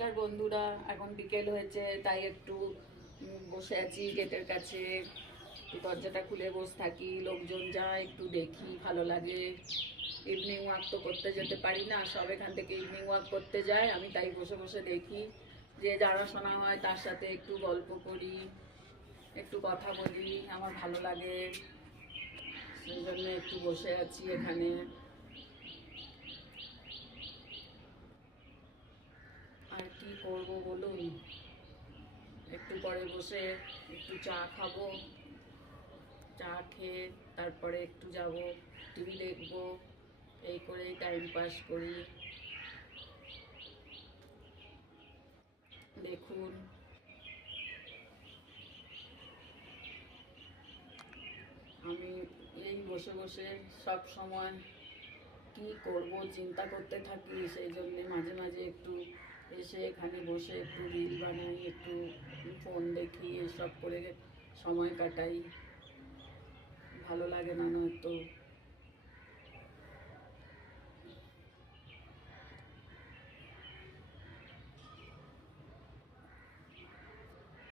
নমস্কার বন্ধুরা, এখন বিকেল হয়েছে তাই একটু বসে আছি গেটের কাছে। দরজাটা খুলে বসে থাকি, লোকজন যায় একটু দেখি, ভালো লাগে। ইভিনিং ওয়াক তো করতে যেতে পারি না, সব এখান থেকে ইভিনিং ওয়াক করতে যায়, আমি তাই বসে বসে দেখি। যে যারা শোনা হয় তার সাথে একটু গল্প করি, একটু কথা বলি, আমার ভালো লাগে। সেই জন্য একটু বসে আছি এখানে। আর কি করব বলুন, একটু পরে বসে একটু চা খাবো, চা খেয়ে তারপরে একটু যাব টিভি দেখবো, এই করেই টাইম পাস করি। দেখুন, আমি এই বসে বসে সব সময় কি করব চিন্তা করতে থাকি, সেই জন্যে মাঝে মাঝে একটু এসে এখানে বসে একটু রিল বানাই, একটু ফোন দেখি, এসব করে সময় কাটাই। ভালো লাগে না নয়তো।